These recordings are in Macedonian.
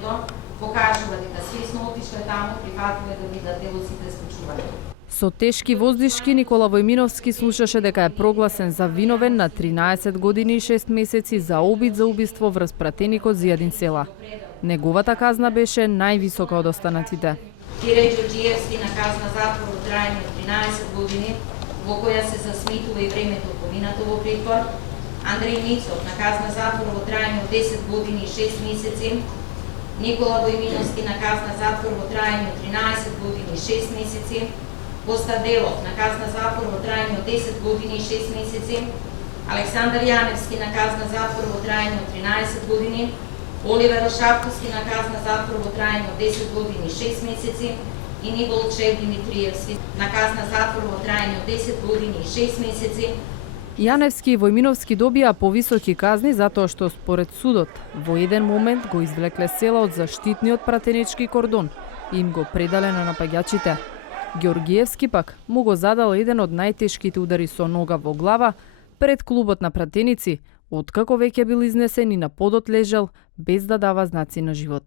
присуđувањето покажува дека свесно отишле таму, прифатиле да видат делоците случување. Со тешки воздишки Никола Војминовски слушаше дека е прогласен за виновен на 13 години и 6 месеци за обид за убиство врз пратеникот Зијадин Села. Неговата казна беше највисока од останатите. Кире Ѓорѓиевски на казна затвор во трајање од 13 години, во која се засметува и времето поминато во притвор. Андреј Ницов на казна затвор во трајање од 10 години и 6 месеци. Никола Војминовски на казна затвор во трајање од 13 години и 6 месеци. Коста Делов на казна затвор во трајање од 10 години и 6 месеци. Александар Јаневски на казна затвор во трајање од 13 години. Оливер Шапковски на казна затвор во трајање од 10 години и 6 месеци и Ниболчев Димитриевски на казна затвор во трајање од 10 години и 6 месеци. Јаневски и Војминовски добија повисоки казни затоа што според судот во еден момент го извлекле Села од заштитниот пратенички кордон и им го предале на напаѓачите. Ѓорѓиевски пак му го задал еден од најтешките удари со нога во глава пред клубот на пратеници, откако веќе бил изнесен и на подот лежал без да дава знаци на живот.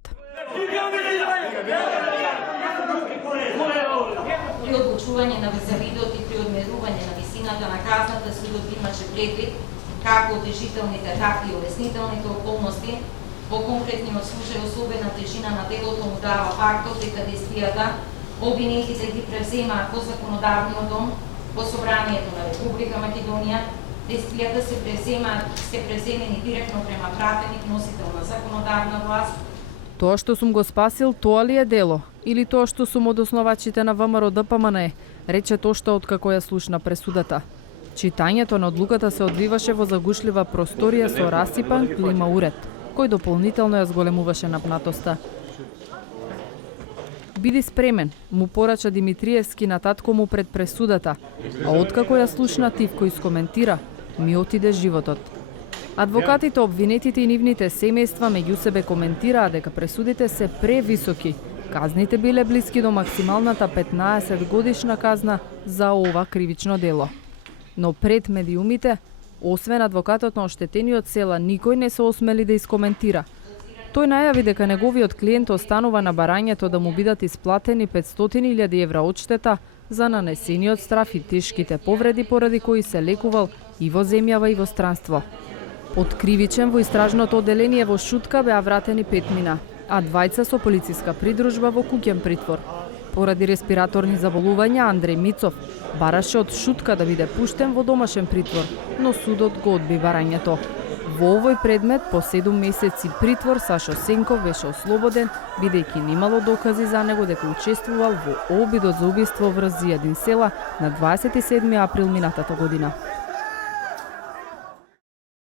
При одлучување на завидот и при одмерување на висината на казната, судот имаше предвид како утешителните, така и обяснителните околности. Во конкретниот случај особена тежина на делото му дава фактот дека действијата обвинетите ги превземаат по законодавниот дом, по Собранието на Република Македонија. Действијата се превземени директно према пратеник, носител на законодавна власт. Тоа што сум го спасил, тоа ли е дело? Или тоа што сум од основачите на ВМРО ДПМН, рече Тошта откако ја слушна пресудата. Читањето на одлуката се одвиваше во загушлива просторија со расипан клима уред, кој дополнително ја зголемуваше напнатоста. Биди спремен, му порача Димитриевски на татко му пред пресудата, а откако ја слушна Тивко искоментира, ми отиде животот. Адвокатите, обвинетите и нивните семејства меѓу себе коментираа дека пресудите се превисоки. Казните биле блиски до максималната 15 годишна казна за ова кривично дело. Но пред медиумите, освен адвокатот на оштетениот Села, никој не се осмели да искоментира. Тој најави дека неговиот клиент останува на барањето да му бидат исплатени 500.000 евра одштета за нанесениот страф и тешките повреди поради кои се лекувал и во земјава и во странство. Откривичен во истражното одделение во Шутка беа вратени 5 мина, а двајца со полициска придружба во куќен притвор. Поради респираторни заболувања, Андреј Мицов бараше од Шутка да биде пуштен во домашен притвор, но судот го одби барањето. Во овој предмет по 7 месеци притвор Сашо Сенков беше ослободен, бидејќи немало докази за него дека учествувал во обидот за убиство врз Зијадин Села на 27 април минатата година.